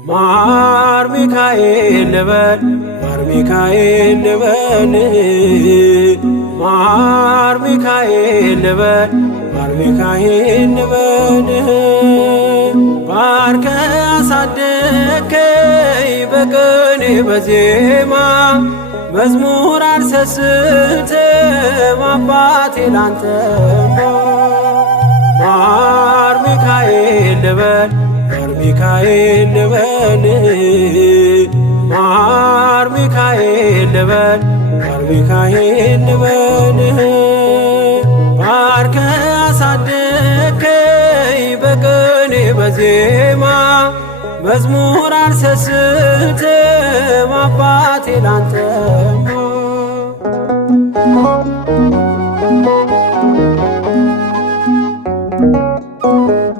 ማር ሚካኤል ልበል ማር ሚካኤል ልበል ማር ሚካኤል ልበል ማር ሚካኤል ልበል ባርከ አሳደከኝ በቅኔ በዜማ መዝሙር አልሰስትም አባቴ ላንተማ ማር ሚካኤል ልበል ማር ሚካኤል ልበል ማር ሚካኤል ልበል ማር ሚካኤል ልበል ባርከ አሳደከኝ በቅኔ በዜማ መዝሙር አልሰስትም አባቴ ላንተማ